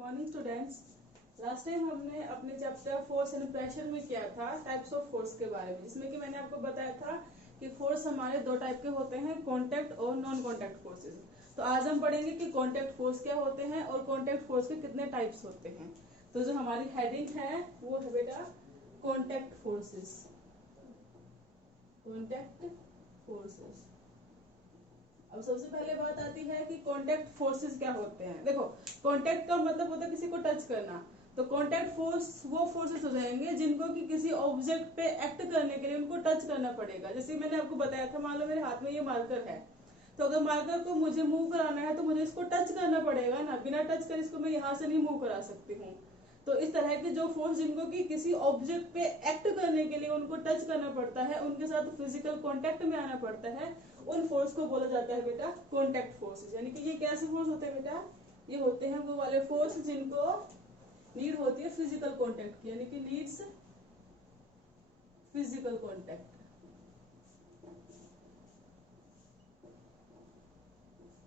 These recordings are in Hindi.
Morning students. लास्ट टाइम हमने अपने चैप्टर फोर्स एंड प्रेशर में किया था टाइप्स ऑफ फोर्स के बारे में, जिसमें कि मैंने आपको बताया था कि फोर्स हमारे दो टाइप के होते हैं, कॉन्टैक्ट और नॉन कॉन्टैक्ट फोर्सेस। तो आज हम पढ़ेंगे कि कॉन्टैक्ट फोर्स क्या होते हैं और कॉन्टैक्ट फोर्स के कितने टाइप्स होते हैं। तो जो हमारी हेडिंग है वो है बेटा कॉन्टैक्ट फोर्सेस। Contact forces. अब सबसे पहले बात आती है कि कॉन्टैक्ट फोर्सेस क्या होते हैं। देखो, कॉन्टैक्ट का मतलब होता है किसी को टच करना। तो कॉन्टैक्ट फोर्स वो फोर्सेस हो जाएंगे जिनको कि किसी ऑब्जेक्ट पे एक्ट करने के लिए उनको टच करना पड़ेगा। जैसे मैंने आपको बताया था, मान लो मेरे हाथ में ये मार्कर है, तो अगर मार्कर को मुझे मूव कराना है तो मुझे इसको टच करना पड़ेगा ना। बिना टच कर इसको मैं यहाँ से नहीं मूव करा सकती हूँ। तो इस तरह के जो फोर्स जिनको कि किसी ऑब्जेक्ट पे एक्ट करने के लिए उनको टच करना पड़ता है, उनके साथ फिजिकल कांटेक्ट में आना पड़ता है, उन फोर्स को बोला जाता है बेटा कॉन्टैक्ट फोर्सेस। यानी कि ये कैसे फोर्स होते हैं बेटा? ये होते हैं वो वाले फोर्स जिनको नीड होती है फिजिकल कांटेक्ट की, यानी कि नीड्स फिजिकल कांटेक्ट।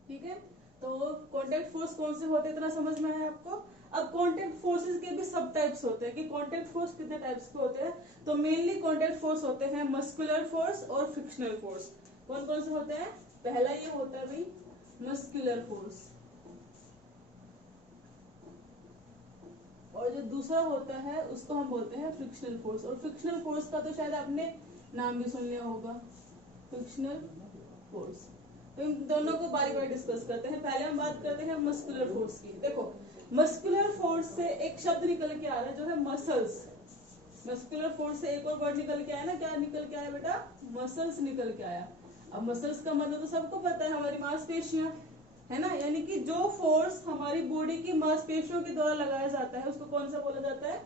ठीक है, तो कॉन्टैक्ट फोर्स कौन से होते हैं इतना समझ में आया आपको। अब कॉन्टैक्ट फोर्सेस के भी सब टाइप्स होते हैं कि कॉन्टैक्ट फोर्स कितने टाइप्स के होते हैं। तो मेनली कॉन्टैक्ट फोर्स होते हैं मस्कुलर फोर्स और फ्रिक्शनल फोर्स। कौन कौन से होते हैं? पहला ये होता है भाई मस्कुलर फोर्स, और जो दूसरा होता है उसको हम बोलते हैं फ्रिक्शनल फोर्स। और फ्रिक्शनल फोर्स का तो शायद आपने नाम भी सुन लिया होगा, फ्रिक्शनल फोर्स। तो इन दोनों को बारी बारी डिस्कस करते हैं। पहले हम बात करते हैं मस्कुलर फोर्स की। देखो, मस्कुलर फोर्स से एक शब्द निकल के आ रहा है जो है मसल्स। मस्कुलर फोर्स से एक और वर्ड निकल के आया ना, क्या निकल के आया बेटा? मसल्स निकल के आया। अब मसल्स का मतलब तो सबको पता है, हमारी मांसपेशियां है ना। यानी कि जो फोर्स हमारी बॉडी की मांसपेशियों के द्वारा लगाया जाता है उसको कौन सा बोला जाता है?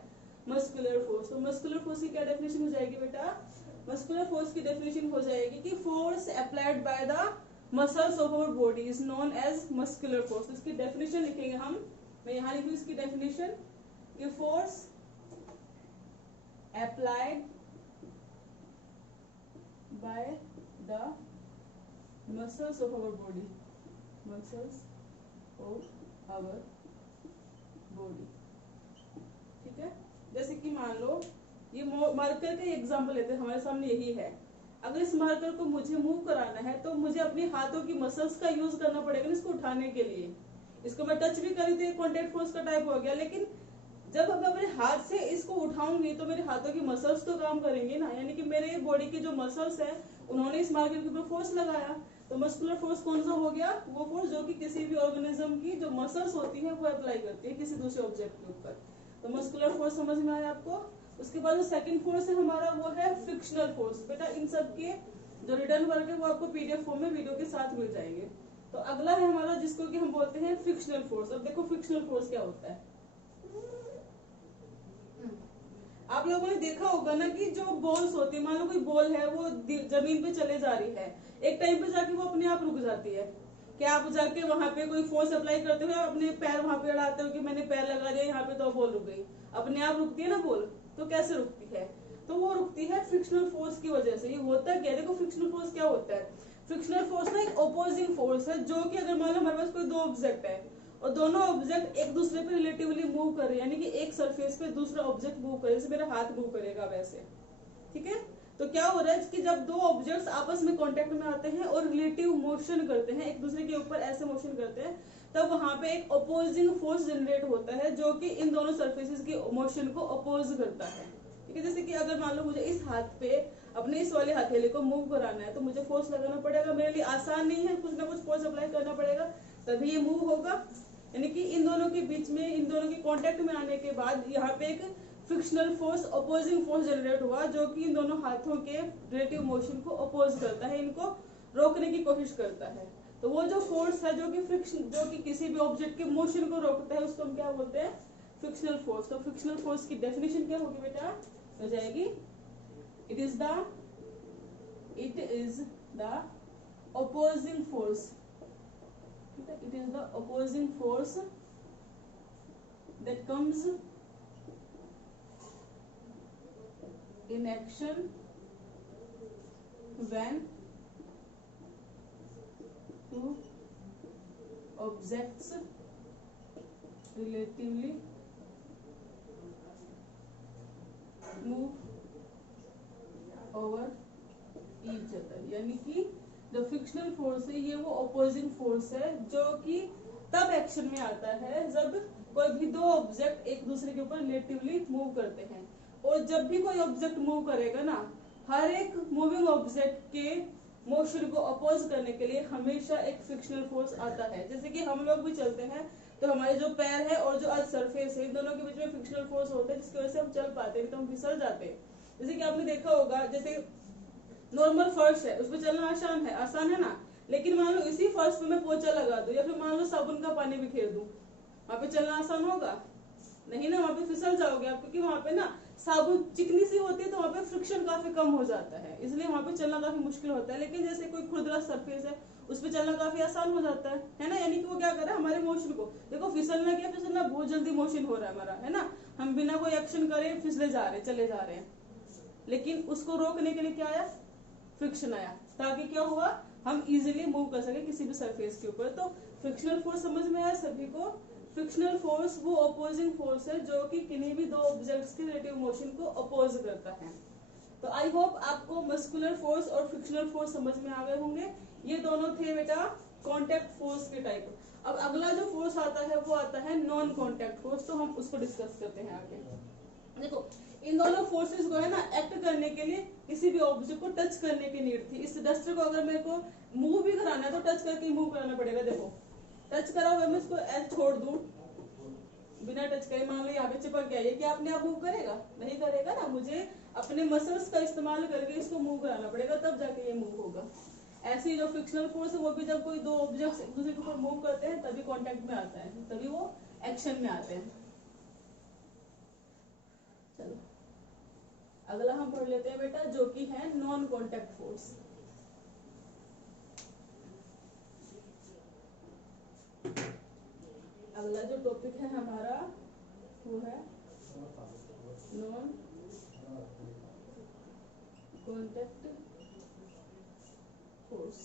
Muscular force. तो मस्कुलर फोर्स की क्या डेफिनेशन हो जाएगी बेटा? मस्कुलर फोर्स की डेफिनेशन हो जाएगी कि force applied by the muscles of our body is known as muscular force. इसकी डेफिनेशन लिखेंगे हम, मैं यहाँ लिखूँ इसकी डेफिनेशन कि force applied by the muscles of our body, muscles of our body। ठीक है, जैसे कि मान लो ये मार्कर का एग्जांपल लेते हैं, हमारे सामने यही है। अगर इस मार्कर को मुझे मूव कराना है तो मुझे अपने हाथों की मसल्स का यूज करना पड़ेगा इसको उठाने के लिए। इसको मैं टच भी करी तो ये कॉन्टैक्ट फोर्स का टाइप हो गया, लेकिन जब मैं अपने हाथ से इसको उठाऊंगी तो मेरे हाथों की मसल्स तो काम करेंगे ना। यानी कि मेरे बॉडी की जो मसल्स है उन्होंने इस मार्कर के ऊपर फोर्स लगाया। तो मस्कुलर फोर्स कौन सा हो गया? वो फोर्स जो कि किसी भी ऑर्गेनिज्म की जो मसल्स होती है वो अप्लाई करती है किसी दूसरे ऑब्जेक्ट के ऊपर। तो मस्कुलर फोर्स समझ में आया आपको। उसके बाद जो सेकंड फोर्स है हमारा वो है फ्रिक्शनल फोर्स। बेटा इन सब के जो रिटर्न वर्क है वो आपको पीडीएफ फॉर्म में वीडियो के साथ मिल जाएंगे। तो अगला है हमारा जिसको कि हम बोलते हैं फ्रिक्शनल फोर्स। अब देखो फ्रिक्शनल फोर्स क्या होता है। आप लोगों ने देखा होगा ना कि जो बॉल्स होती है, मान लो कोई बॉल है वो जमीन पे चले जा रही है, एक टाइम पे जाके वो अपने आप रुक जाती है। क्या आप जाके वहां पे कोई फोर्स अप्लाई करते हो, अपने पैर वहां पे अड़ाते हो कि मैंने पैर लगा दिया यहाँ पे तो बॉल रुक गई? अपने आप रुकती है ना बॉल। तो कैसे रुकती है? तो वो रुकती है फ्रिक्शनल फोर्स की वजह से। ये होता क्या है? देखो फ्रिक्शनल फोर्स क्या होता है। फ्रिक्शनल फोर्स ना एक ऑपोजिंग फोर्स है, जो कि अगर मान लो हमारे पास कोई दो ऑब्जेक्ट है और दोनों ऑब्जेक्ट एक दूसरे पे रिलेटिवली मूव कर रहे हैं, यानी कि एक सरफेस पे दूसरा ऑब्जेक्ट मूव करे, जैसे मेरा हाथ मूव करेगा वैसे। ठीक है, तो क्या हो रहा है कि जब दो ऑब्जेक्ट्स आपस में कांटेक्ट में आते हैं और रिलेटिव मोशन करते हैं, एक दूसरे के ऊपर ऐसे मोशन करते हैं, तब वहां पे एक अपोजिंग फोर्स जनरेट होता है जो कि इन दोनों सरफेसेस की मोशन को अपोज करता है। ठीक है, जैसे कि अगर मान लो मुझे इस हाथ पे अपने इस वाले हथेली को मूव कराना है तो मुझे फोर्स लगाना पड़ेगा। मेरे लिए आसान नहीं है, कुछ ना कुछ फोर्स अप्लाई करना पड़ेगा तभी ये मूव होगा। यानी कि इन दोनों के बीच में, इन दोनों के कांटेक्ट में आने के बाद यहाँ पे एक frictional force, opposing force generate हुआ जो कि इन दोनों हाथों के रिलेटिव मोशन को अपोज करता है, इनको रोकने की कोशिश करता है। तो वो जो फोर्स है जो कि फ्रिक्शन, जो कि किसी भी ऑब्जेक्ट के मोशन को रोकता है, उसको हम क्या बोलते हैं? Frictional force. तो फ्रिक्शनल फोर्स की डेफिनेशन क्या होगी बेटा? हो जाएगी it is the opposing force। it is the opposing force that comes in action when two objects relatively move over each other, यानी कि जो फ्रिक्शनल फोर्स है ये वो ऑपोजिंग फोर्स है जो कि तब एक्शन में आता है जब कोई भी दो ऑब्जेक्ट एक दूसरे के ऊपर रिलेटिवली मूव करते हैं। और जब भी कोई ऑब्जेक्ट मूव करेगा ना, हर एक मूविंग ऑब्जेक्ट के मोशन को अपोज करने के लिए हमेशा एक फ्रिक्शनल फोर्स आता है। जैसे कि हम लोग भी चलते हैं तो हमारे जो पैर है और जो अर्थ सरफेस है इन दोनों के बीच में फ्रिक्शनल फोर्स होता है जिसकी वजह से हम चल पाते हैं, तो हम फिसल जाते हैं। जैसे कि आपने देखा होगा, जैसे नॉर्मल फर्श है उस पर चलना आसान है ना, लेकिन मान लो इसी फर्श पे मैं पोछा लगा दूं या फिर मान लो साबुन का पानी बिखेर दूं, वहां पे चलना आसान होगा? नहीं ना, वहां पे फिसल जाओगे आप, क्योंकि वहां पे ना साबुन चिकनी सी होती है तो वहां पे फ्रिक्शन काफी कम हो जाता है, इसलिए वहां पे चलना काफी मुश्किल होता है। लेकिन जैसे कोई खुरदरा सरफेस है उस पर चलना काफी आसान हो जाता है ना। यानी कि वो क्या कर रहा है, हमारे मोशन को देखो, फिसलना क्या, फिसलना बहुत जल्दी मोशन हो रहा है हमारा, है ना, हम बिना कोई एक्शन करे फिसले जा रहे हैं, चले जा रहे हैं। लेकिन उसको रोकने के लिए क्या आया, फ्रिक्शन आया, ताकि क्या हुआ, हम इजीली मूव कर सके किसी भी सरफेस के ऊपर। तो फ्रिक्शनल फोर्स समझ में आया सभी को? फ्रिक्शनल फोर्स वो अपोजिंग फोर्स है जो कि किन्हीं भी दो ऑब्जेक्ट्स के रिलेटिव मोशन को अपोज करता है। तो आई होप आपको मस्कुलर फोर्स और फ्रिक्शनल फोर्स समझ में आ गए होंगे। ये दोनों थे बेटा कांटेक्ट फोर्स के टाइप। अब अगला जो फोर्स आता है वो आता है नॉन कांटेक्ट फोर्स, तो हम उसको डिस्कस करते हैं आगे। देखो, इन दोनों फोर्सेस को है ना एक्ट करने के लिए किसी भी ऑब्जेक्ट को टच करने की नीड थी। इस डस्टर को अगर मेरे को मूव भी कराना है तो टच करके मूव कराना पड़ेगा। देखो, टच करा हुआ, मैं इसको ऐसे छोड़ दूं बिना टच करे, मान लो यहाँ पे चिपक गया, ये क्या अपने आप मूव करेगा? नहीं करेगा ना, मुझे अपने मसल्स का इस्तेमाल करके इसको मूव कराना पड़ेगा, तब जाके ये मूव होगा। ऐसी जो फ्रिक्शनल फोर्स है वो भी जब कोई दो ऑब्जेक्ट्स एक दूसरे के ऊपर मूव करते हैं तभी कांटेक्ट में आता है, तभी वो एक्शन में आते हैं। चलो अगला हम पढ़ लेते हैं बेटा, जो कि है नॉन कांटेक्ट फोर्स। अगला जो टॉपिक है हमारा वो है नॉन कांटेक्ट फोर्स।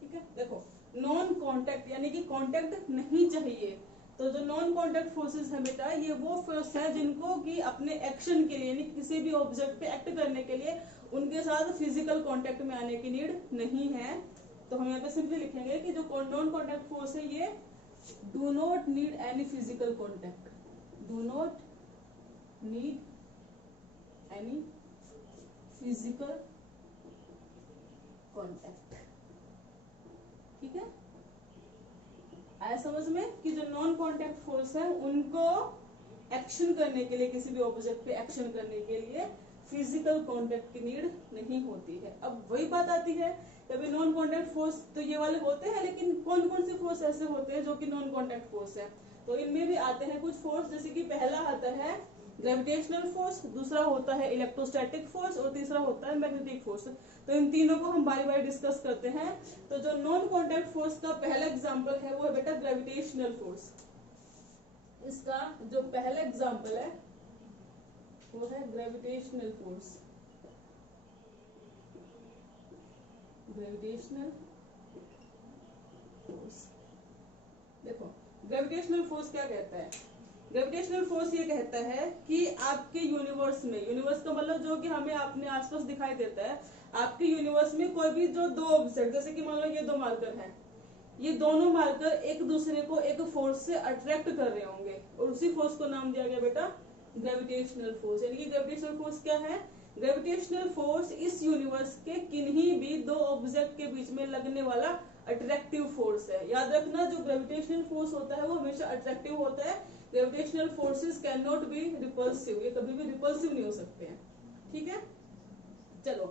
ठीक है, देखो नॉन कांटेक्ट यानी कि कांटेक्ट नहीं चाहिए, तो जो नॉन कांटेक्ट फोर्सेस है बेटा ये वो फोर्स है जिनको कि अपने एक्शन के लिए यानी किसी भी ऑब्जेक्ट पे एक्ट करने के लिए उनके साथ फिजिकल कांटेक्ट में आने की नीड नहीं है। तो हम यहाँ पे सिंपली लिखेंगे कि जो नॉन कांटेक्ट फोर्स है ये do not need any physical contact, do not need any physical contact. ठीक है, आया समझ में कि जो नॉन कांटेक्ट फोर्स है उनको एक्शन करने के लिए, किसी भी ऑब्जेक्ट पे एक्शन करने के लिए फिजिकल कांटेक्ट की नीड नहीं होती है। अब वही बात आती है, कभी नॉन कांटेक्ट फोर्स तो ये वाले होते हैं, लेकिन कौन कौन से फोर्स ऐसे होते हैं जो कि नॉन कांटेक्ट फोर्स है? तो इनमें भी आते हैं कुछ फोर्स, जैसे कि पहला आता है ग्रेविटेशनल फोर्स, दूसरा होता है इलेक्ट्रोस्टैटिक फोर्स और तीसरा होता है मैग्नेटिक फोर्स। तो इन तीनों को हम बारी बारी डिस्कस करते हैं। तो जो नॉन कांटेक्ट फोर्स का पहला एग्जांपल है वो है बेटा ग्रेविटेशनल फोर्स। इसका जो पहला एग्जांपल है वो है ग्रेविटेशनल फोर्स। ग्रेविटेशनल फोर्स, देखो ग्रेविटेशनल फोर्स क्या कहता है? ग्रेविटेशनल फोर्स ये कहता है कि आपके यूनिवर्स में, यूनिवर्स का मतलब जो कि हमें अपने आसपास दिखाई देता है, आपके यूनिवर्स में कोई भी जो दो ऑब्जेक्ट, जैसे कि मान लो ये दो मार्कर हैं, ये दोनों मार्कर एक दूसरे को एक फोर्स से अट्रैक्ट कर रहे होंगे और उसी फोर्स को नाम दिया गया बेटा ग्रेविटेशनल फोर्स। यानी कि ग्रेविटेशनल फोर्स क्या है? ग्रेविटेशनल फोर्स इस यूनिवर्स के किन्हीं भी दो ऑब्जेक्ट के बीच में लगने वाला अट्रैक्टिव फोर्स है। याद रखना, जो ग्रेविटेशनल फोर्स होता है वो हमेशा अट्रैक्टिव होता है। Gravitational forces can not be repulsive, ये कभी भी रिपल्सिव नहीं हो सकते हैं। ठीक है, चलो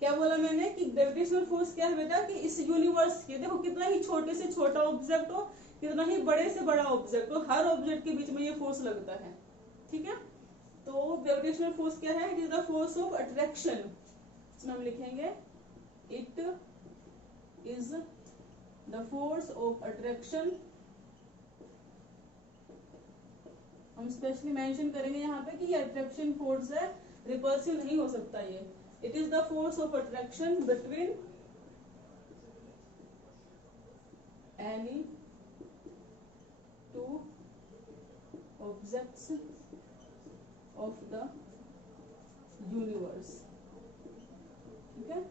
क्या बोला मैंने कि ग्रेविटेशनल फोर्स क्या है बेटा कि इस यूनिवर्स के, देखो कितना ही छोटे से छोटा ऑब्जेक्ट हो, कितना ही बड़े से बड़ा ऑब्जेक्ट हो, हर ऑब्जेक्ट के बीच में ये फोर्स लगता है। ठीक है, तो ग्रेविटेशनल फोर्स क्या है? It is the force of attraction. इसमें हम लिखेंगे it is the force of attraction. हम स्पेशली मेंशन करेंगे यहाँ पे कि ये अट्रैक्शन फोर्स है, रिपल्सिव नहीं हो सकता ये। It is the force of attraction between any two objects of the universe. ठीक है,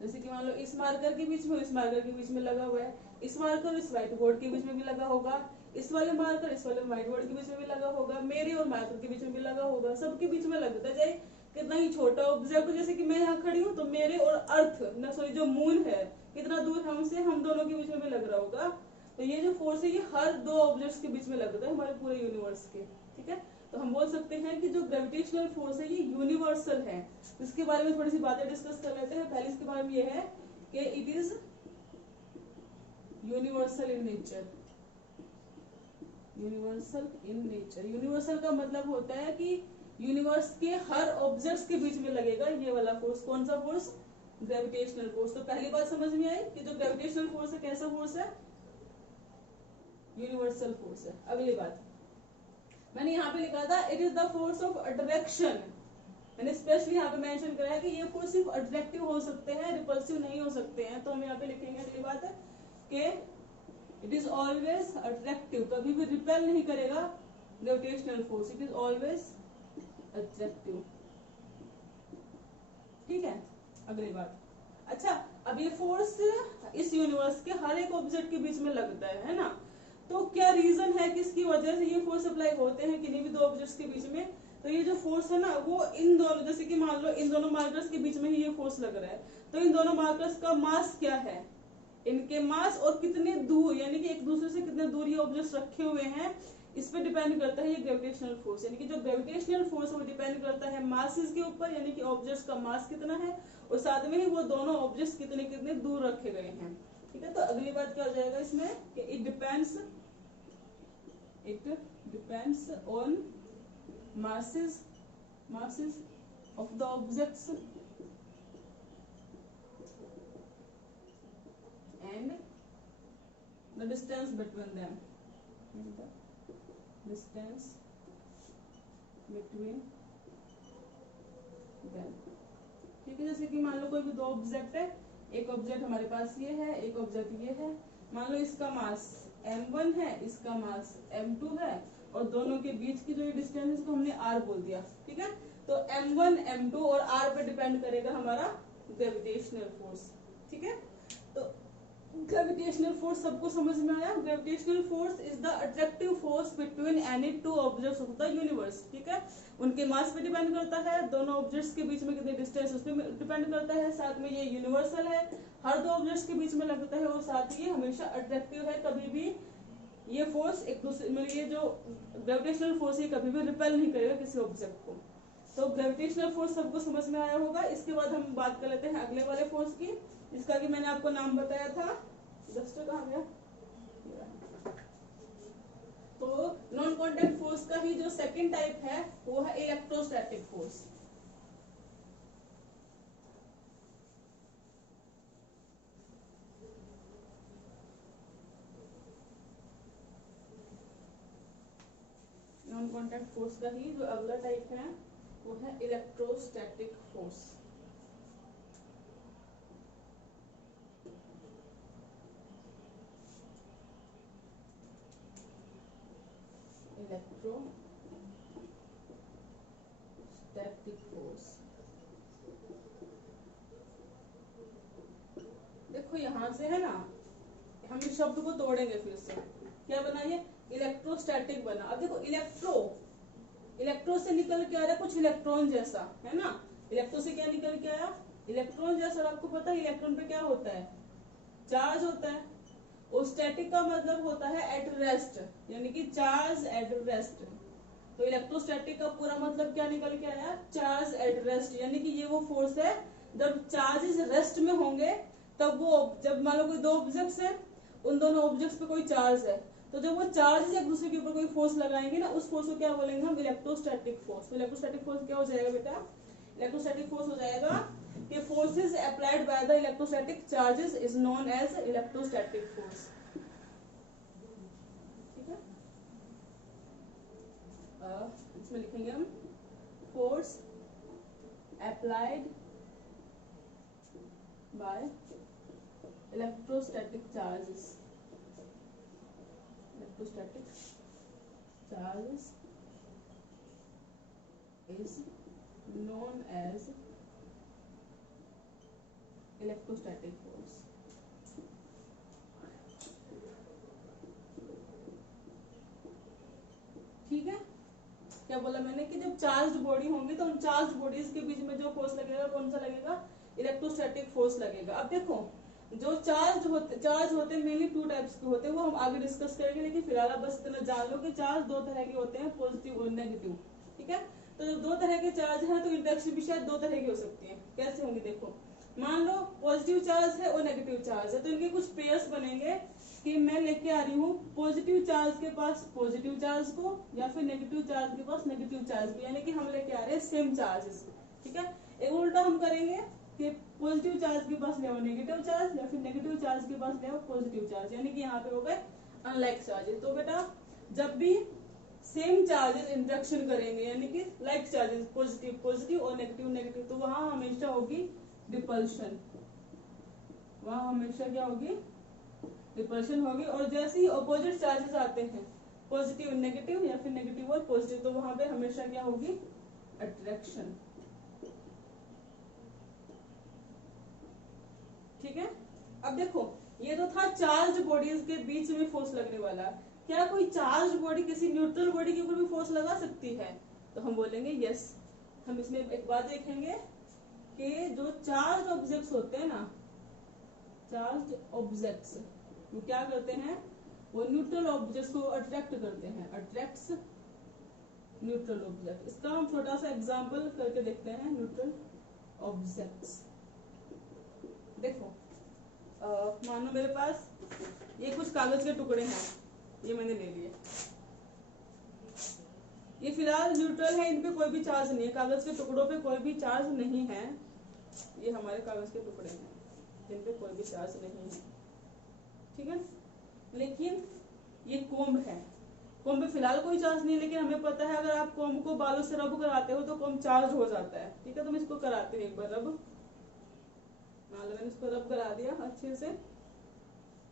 जैसे कि मान लो इस मार्कर के बीच में, इस मार्कर के बीच में लगा हुआ है, इस मार्कर इस व्हाइट बोर्ड के बीच में भी लगा होगा, इस वाले मार्कर इस वाले व्हाइट बोर्ड के बीच में भी लगा होगा, मेरे और मार्कर के बीच में भी लगा होगा, सबके बीच में लगता है। चाहे कितना ही छोटा ऑब्जेक्ट हो, जैसे कि मैं यहाँ खड़ी हूँ तो मेरे और अर्थ न सॉरी जो मून है कितना दूर है हमसे, हम दोनों के बीच में भी लग रहा होगा। तो ये जो फोर्स है ये हर दो ऑब्जेक्ट्स के बीच में लगता है हमारे पूरे यूनिवर्स के। ठीक है, तो हम बोल सकते हैं कि जो ग्रेविटेशनल फोर्स है ये यूनिवर्सल है। इसके बारे में थोड़ी सी बातें डिस्कस कर लेते हैं। पहले इसके बारे में ये है कि it is universal in nature. Universal in nature, universal का मतलब होता है कि यूनिवर्स के हर ऑब्जेक्ट्स के बीच में लगेगा ये वाला फोर्स। कौन सा फोर्स? Gravitational force. तो पहली बात समझ में आई कि जो ग्रेविटेशनल फोर्स है कैसा फोर्स है? यूनिवर्सल फोर्स है। अगली बात मैंने यहाँ पे लिखा था it is the force of attraction. मैंने स्पेशली यहाँ पे मेंशन करा है कि ये फोर्स सिर्फ अट्रैक्टिव हो सकते हैं, रिपल्सिव नहीं हो सकते हैं। तो हम यहाँ पे लिखेंगे अगली बात है कि इट इज ऑलवेज अट्रैक्टिव, कभी भी रिपेल नहीं करेगा gravitational force, it is always attractive. ठीक है, अगली बात। अच्छा, अब ये फोर्स इस यूनिवर्स के हर एक ऑब्जेक्ट के बीच में लगता है ना, तो क्या रीजन है कि इसकी वजह से ये फोर्स अप्लाई होते हैं किन्हीं भी दो ऑब्जेक्ट्स के बीच में? तो ये जो फोर्स है ना वो इन दोनों, जैसे कि मान लो इन दोनों मार्कर्स के बीच में ही ये फोर्स लग रहा है, तो इन दोनों मार्कर्स का मास क्या है, इनके मास और कितने दूर, यानी कि एक दूसरे से कितने दूर ये ऑब्जेक्ट्स रखे हुए हैं, इस पे डिपेंड करता है ये ग्रेविटेशनल फोर्स। यानी कि जो ग्रेविटेशनल फोर्स वो डिपेंड करता है मासेस के ऊपर, यानी कि ऑब्जेक्ट्स का मास कितना है और साथ में ही वो दोनों ऑब्जेक्ट्स कितने कितने दूर रखे गए हैं। ठीक है, तो अगली बात क्या हो जाएगा इसमें कि it depends on masses of the objects and the distance between them, and the distance between them। ठीक है, जैसे कि मान लो कोई भी दो ऑब्जेक्ट है, एक ऑब्जेक्ट हमारे पास ये है, एक ऑब्जेक्ट ये है। मान लो इसका मास m1 है, इसका मास m2 है, और दोनों के बीच की जो ये डिस्टेंस है इसको हमने r बोल दिया। ठीक है, तो m1 m2 और r पे डिपेंड करेगा हमारा ग्रेविटेशनल फोर्स। ठीक है, तो ग्रेविटेशनल फोर्स सबको समझ में आया? Gravitational force is the attractive force between any two objects of the universe. ठीक है, उनके मास पे डिपेंड करता है, दोनों ऑब्जेक्ट्स के बीच में कितने डिस्टेंस उस पर डिपेंड करता है, साथ में ये यूनिवर्सल है, हर दो ऑब्जेक्ट्स के बीच में लगता है, और साथ ही ये हमेशा अट्रैक्टिव है। कभी भी ये फोर्स एक दूसरे में, ये जो ग्रेविटेशनल फोर्स है कभी भी रिपेल नहीं करेगा किसी ऑब्जेक्ट को। तो ग्रेविटेशनल फोर्स सबको समझ में आया होगा। इसके बाद हम बात कर लेते हैं अगले वाले फोर्स की, जिसका कि मैंने आपको नाम बताया था। डस्टर कहाँ गया? तो नॉन कांटेक्ट फोर्स का ही जो सेकंड टाइप है वो है electrostatic force. Non contact force का ही जो अगला टाइप है वो है इलेक्ट्रोस्टैटिक फोर्स। इलेक्ट्रोस्टैटिक फोर्स, देखो यहां से है ना, हम इस शब्द को तोड़ेंगे फिर से। क्या बना ये? इलेक्ट्रोस्टैटिक बना। अब देखो इलेक्ट्रो से निकल के आ रहा है कुछ इलेक्ट्रॉन जैसा, है ना। इलेक्ट्रो से क्या निकल के आया? इलेक्ट्रॉन जैसा। आपको पता है इलेक्ट्रॉन पे क्या होता है? चार्ज होता है। और स्टैटिक का मतलब होता है एट रेस्ट, यानी कि चार्ज एट रेस्ट। तो इलेक्ट्रोस्टैटिक का पूरा मतलब क्या निकल के आया? चार्ज एट रेस्ट, यानी कि ये वो फोर्स है जब चार्जेस रेस्ट में होंगे, तब वो, जब मान लो कोई दो ऑब्जेक्ट्स है, उन दोनों ऑब्जेक्ट्स पे कोई चार्ज है, तो जब वो चार्जेस एक दूसरे के ऊपर कोई फोर्स लगाएंगे ना, उस फोर्स को क्या बोलेंगे हम? Electrostatic force. तो इलेक्ट्रोस्टैटिक फोर्स क्या हो जाएगा बेटा? इलेक्ट्रोस्टैटिक फोर्स हो जाएगा कि forces applied by the electrostatic charges is known as electrostatic force. ठीक है, इसमें लिखेंगे हम force applied by electrostatic charges, electrostatic charge charges is known as electrostatic force. ठीक है, क्या बोला मैंने कि जब चार्ज बॉडी होंगी तो उन चार्ज बॉडीज के बीच में जो फोर्स लगेगा कौन सा लगेगा, इलेक्ट्रोस्टैटिक फोर्स लगेगा। अब देखो जो चार्ज होते हैं मेनली टू टाइप्स के होते हैं, वो हम आगे डिस्कस करेंगे, लेकिन फिलहाल आप बस इतना जान लो कि चार्ज दो तरह के होते हैं, पॉजिटिव और नेगेटिव। ठीक है, तो जब दो तरह के चार्ज है तो इंटरेक्शन भी शायद दो तरह की हो सकती है। कैसे होंगी देखो, मान लो पॉजिटिव चार्ज है और नेगेटिव चार्ज है, तो इनके कुछ पेयर्स बनेंगे कि मैं लेके आ रही हूँ पॉजिटिव चार्ज के पास पॉजिटिव चार्ज को, या फिर नेगेटिव चार्ज के पास नेगेटिव चार्ज को, यानी कि हम लेके आ रहे हैं सेम चार्जेस। ठीक है, एक उल्टा हम करेंगे कि पॉजिटिव चार्ज के पास ले आओ नेगेटिव चार्ज, या फिर नेगेटिव चार्ज के पास ले आओ पॉजिटिव चार्ज, यानी कि यहाँ पे हो गए अनलाइक चार्जेस। तो बेटा जब भी सेम चार्जेस इंटरेक्शन करेंगे, यानी कि लाइक चार्जेस पॉजिटिव पॉजिटिव और नेगेटिव नेगेटिव, तो वहां हमेशा होगी रिपल्शन, वहां हमेशा क्या होगी, रिपल्शन होगी। और जैसे ही अपोजिट चार्जेस आते हैं, पॉजिटिव नेगेटिव या फिर नेगेटिव और पॉजिटिव, तो वहां पे हमेशा क्या होगी, अट्रैक्शन। ठीक है, अब देखो ये तो था चार्ज बॉडीज के बीच में फोर्स लगने वाला। क्या कोई चार्ज बॉडी किसी न्यूट्रल बॉडी के ऊपर भी फोर्स लगा सकती है, तो हम बोलेंगे यस। हम इसमें एक बात देखेंगे कि जो चार्ज ऑब्जेक्ट्स होते हैं ना, चार्ज ऑब्जेक्ट्स वो क्या करते हैं, वो न्यूट्रल ऑब्जेक्ट्स को अट्रैक्ट करते हैं, अट्रैक्ट्स न्यूट्रल ऑब्जेक्ट। इसका हम छोटा सा एग्जांपल करके देखते हैं, न्यूट्रल ऑब्जेक्ट्स। देखो मानो मेरे पास ये कुछ कागज के टुकड़े हैं, ये मैंने ले लिए, ये फिलहाल न्यूट्रल है, इन पे कोई भी चार्ज नहीं है, कागज के टुकड़ों पे कोई भी चार्ज नहीं है, ये हमारे कागज के टुकड़े हैं जिन पे कोई भी चार्ज नहीं है। ठीक है, लेकिन ये कोम्ब है, कोम्ब पे फिलहाल कोई चार्ज नहीं है, लेकिन हमें पता है अगर आप कोम्ब को बालों से रब कराते हो तो कोम्ब चार्ज हो जाता है। ठीक है, तो हम इसको कराते हैं एक बार रब, मान लो मैंने इसको रब करा दिया अच्छे से,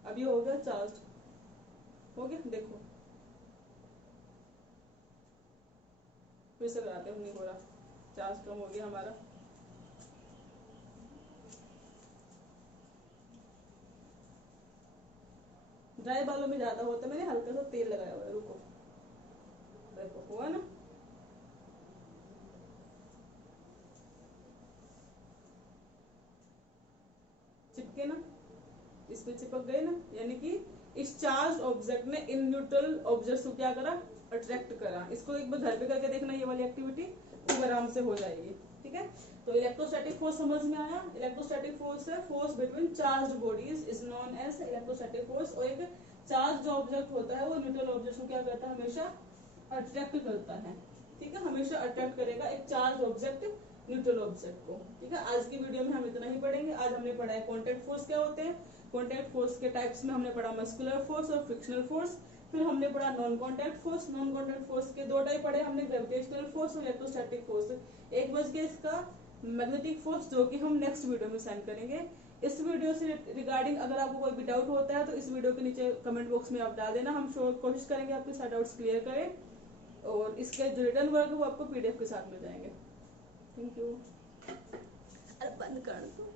अब ये हो गया चार्ज, हो गया। देखो फिर से कराते हैं, नहीं हो रहा, चार्ज कम हो गया हमारा। ड्राई बालों में ज्यादा होता है, मैंने हल्का सा तेल लगाया हुआ है, रुको, देखो हुआ ना, चिपके ना, इस पे चिपक गए ना, यानी कि इस चार्ज ऑब्जेक्ट ने इन न्यूट्रल ऑब्जेक्ट को क्या करा, अट्रैक्ट करा। इसको एक बार घर पे करके देखना, ये वाली एक्टिविटी खूब आराम से हो जाएगी। ठीक है, तो इलेक्ट्रोस्टैटिक फोर्स समझ में आया। इलेक्ट्रोस्टैटिक फोर्स है force between charge bodies is known as electrostatic force. और एक चार्ज जो ऑब्जेक्ट होता है वो न्यूट्रल ऑब्जेक्ट को क्या करता है, हमेशा अट्रैक्ट करता है। ठीक है, हमेशा अट्रैक्ट करेगा एक चार्ज ऑब्जेक्ट न्यूट्रल ऑब्जेक्ट को। ठीक है, आज की वीडियो में हम इतना ही पढ़ेंगे। आज हमने पढ़ा है कॉन्टैक्ट फोर्स क्या होते हैं, कॉन्टैक्ट फोर्स के टाइप्स में हमने पढ़ा मस्कुलर फोर्स और फ्रिक्शनल फोर्स, फिर हमने पढ़ा non contact force. Non contact force के दो टाइप पढ़े हमने, ग्रेविटेशनल फोर्स और इलेक्ट्रोस्टैटिक फोर्स। एक बच गया इसका मैग्नेटिक फोर्स, जो कि हम नेक्स्ट वीडियो में सेंड करेंगे। इस वीडियो से रिगार्डिंग अगर आपको कोई भी डाउट होता है तो इस वीडियो के नीचे कमेंट बॉक्स में आप डाल देना, हम कोशिश करेंगे आपके सारे डाउट्स क्लियर करें, और इसके जो रिटर्न वर्क है वो आपको पीडीएफ के साथ मिल जाएंगे। Thank you. अरे बंद कर दो।